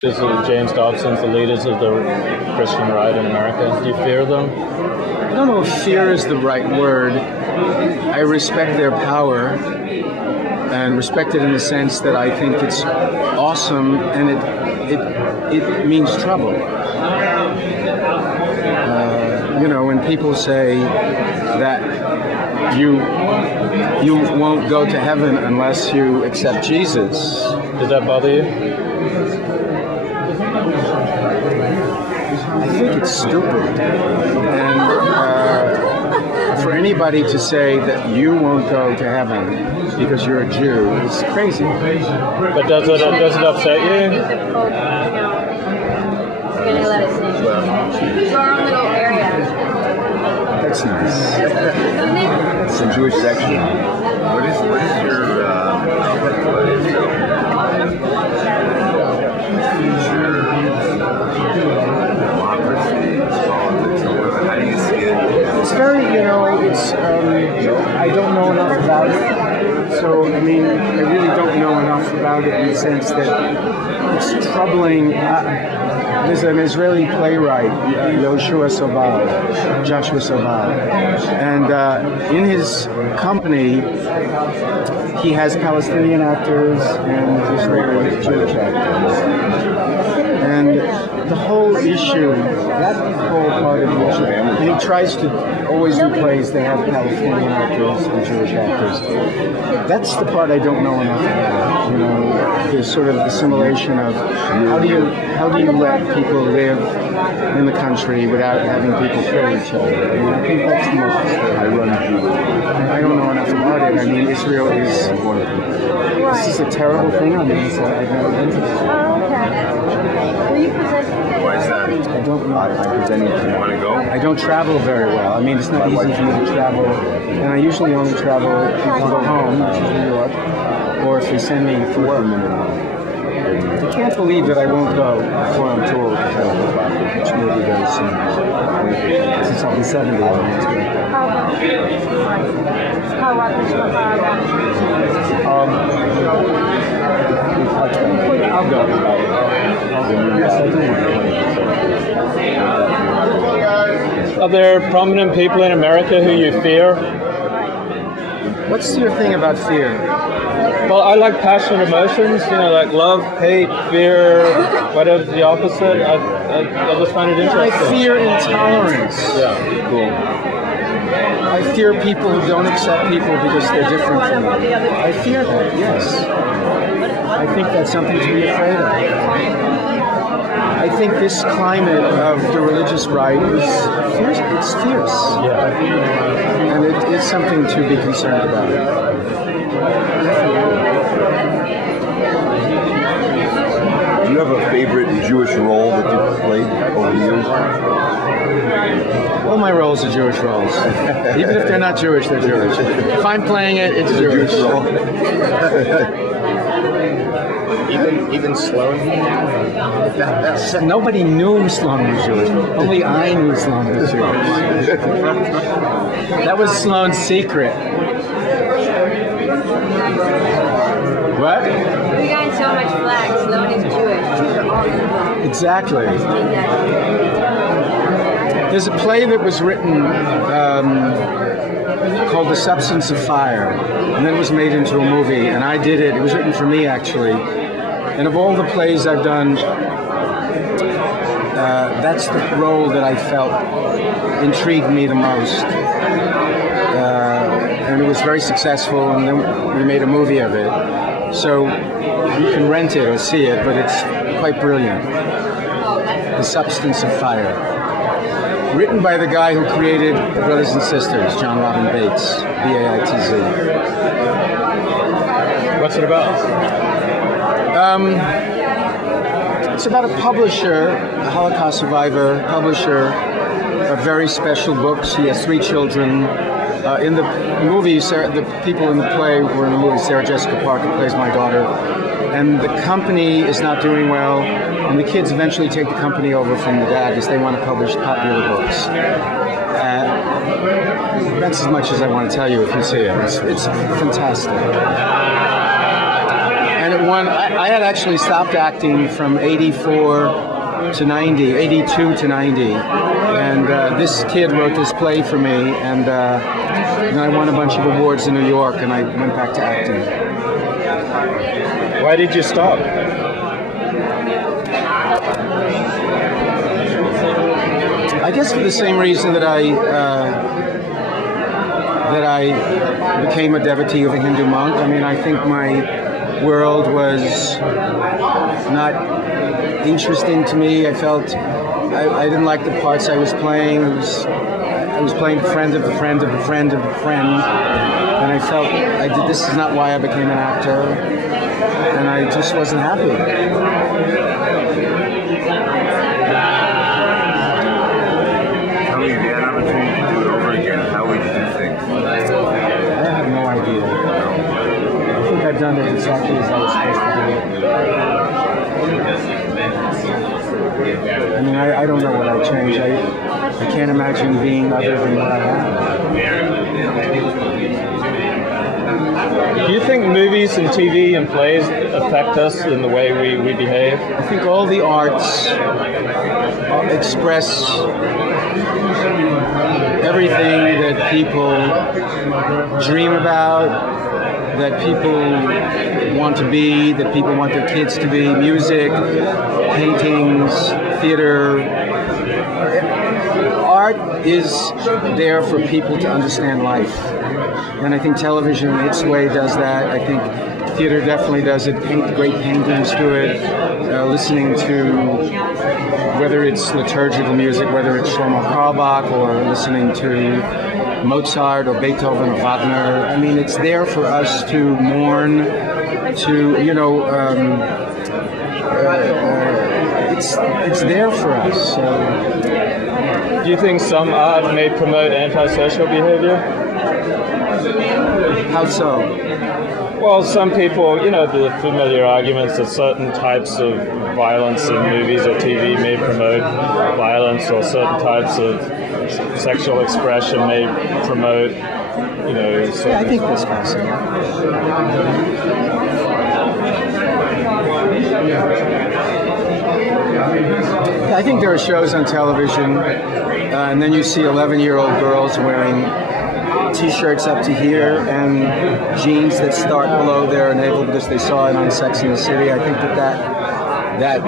This is James Dobson's the leaders of the Christian right in America. Do you fear them? I don't know if fear is the right word. I respect their power and respect it in the sense that I think it's awesome and it means trouble. When people say that you won't go to heaven unless you accept Jesus. Does that bother you? I think it's stupid. And for anybody to say that you won't go to heaven because you're a Jew is crazy. But does it upset you? That's nice. It's a Jewish section. What is your democracy, politics, or whatever? How do you see it? It's very, I don't know enough about it. So, I really don't know enough about it in the sense that it's troubling. There's an Israeli playwright, Joshua Sobal, and in his company, he has Palestinian actors and Israeli Jewish actors. And the whole issue, that whole part of the issue, and he tries to always do plays that have Palestinian actors and Jewish actors. That's the part I don't know enough about. There's sort of assimilation of how do you let people live in the country without having people kill each other. I think that's the most I don't know enough about it. Israel is this is a terrible thing on me, so I've never been to this. Why is that? I don't know. Do you want to go? I don't travel very well. It's not easy for me to travel, and I usually only travel if I go home to New York, or if they send me for work. I can't believe that I won't go before I'm told, which may be very soon. Since I'll be 70 on next week. I'll go. Yes, I do. Are there prominent people in America who you fear? What's your thing about fear? Well, I like passionate emotions, like love, hate, fear, whatever's the opposite. I just find it interesting. I fear intolerance. Yeah, cool. I fear people who don't accept people because they're different from me. I fear that, yes. I think that's something to be afraid of. I think this climate of the religious right is fierce. It's fierce. Yeah. And it is something to be concerned about. Do you have a favorite Jewish role that you've played over the years? All my roles are Jewish roles. Even if they're not Jewish, they're Jewish. If I'm playing it, it's a Jewish role. Even Sloan? Nobody knew Sloan was Jewish. Only I knew Sloan was Jewish. That was Sloan's secret. What? We got so much flack. Sloan is Jewish. Exactly. There's a play that was written called The Substance of Fire, and then it was made into a movie, and I did it. It was written for me, actually. And of all the plays I've done, that's the role that I felt intrigued me the most. And it was very successful, and then we made a movie of it. So you can rent it or see it, but it's quite brilliant. The Substance of Fire. Written by the guy who created Brothers and Sisters, John Robin Bates, B-A-I-T-Z. What's it about? It's about a publisher, a Holocaust survivor, publisher of very special books. He has 3 children. In the movie, the people in the play were in the movie. Sarah Jessica Parker plays my daughter. And the company is not doing well, and the kids eventually take the company over from the dad because they want to publish popular books. That's as much as I want to tell you if you see it. It's fantastic. And it I had actually stopped acting from 84 to 90, 82 to 90. And this kid wrote this play for me, and then I won a bunch of awards in New York, and I went back to acting. Why did you stop? I guess for the same reason that I became a devotee of a Hindu monk. I mean, I think my world was not interesting to me. I felt I didn't like the parts I was playing. I was playing friend of a friend of a friend of a friend, and I felt this is not why I became an actor, and I just wasn't happy. Tell me, if you had an opportunity to do it over again, how would you do things? I have no idea. I think I've done it exactly as I was supposed to do it. I mean, I don't know what I'd change. I can't imagine being other than what I am. Do you think movies and TV and plays affect us in the way we behave? I think all the arts express everything that people dream about, that people want to be, that people want their kids to be. Music, paintings, theater. Art is there for people to understand life. And I think television, in its way, does that. I think theater definitely does it. Great paintings do it. Listening to, whether it's liturgical music, whether it's Shlomo Carlebach, or listening to Mozart or Beethoven or Wagner. I mean, it's there for us to mourn, to, you know, it's there for us. So. Do you think some art may promote antisocial behavior? How so? Well, some people, you know, the familiar arguments that certain types of violence in movies or TV may promote violence, or certain types of sexual expression may promote, you know... Yeah, I think that's possible. I think there are shows on television, and then you see 11-year-old girls wearing T-shirts up to here and jeans that start below their navel because they saw it on Sex and the City. I think that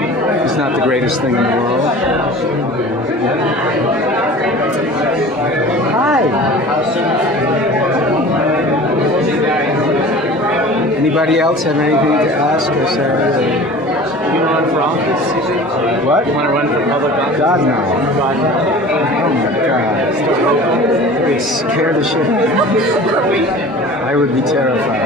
is not the greatest thing in the world. Hi. Anybody else have anything to ask or say? You want to run for office? What? You want to run for public office? God, no. Oh my God. It scared the shit out of me. I would be terrified.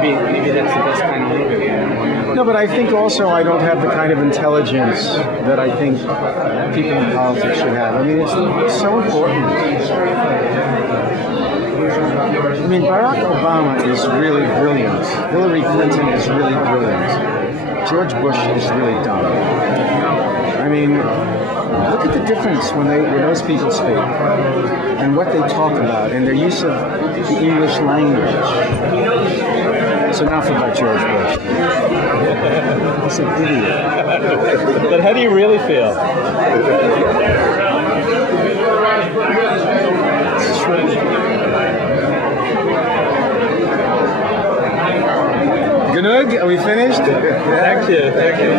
Maybe that's the best kind of movie. No, but I think also I don't have the kind of intelligence that I think people in politics should have. I mean, it's so important. I mean, Barack Obama is really brilliant. Hillary Clinton is really brilliant. George Bush is really dumb. I mean, look at the difference when those people speak and what they talk about and their use of the English language. So enough about George Bush. He's an idiot. But how do you really feel? It's true. Genug? Are we finished? Thank you. Thank you.